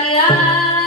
Yeah.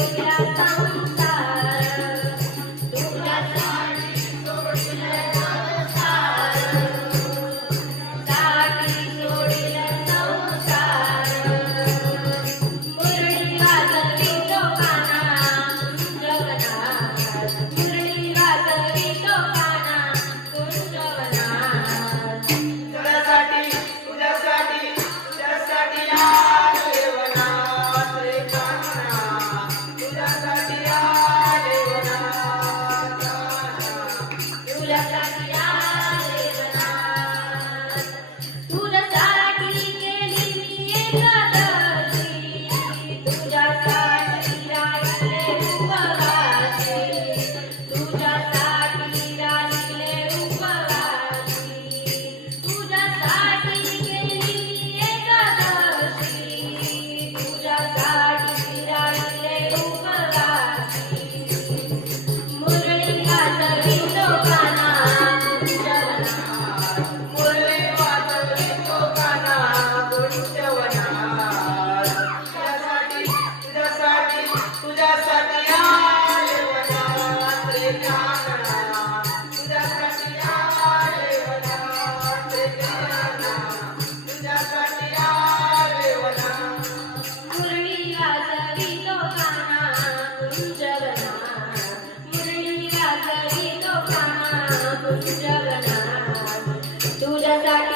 Yeah. nuestra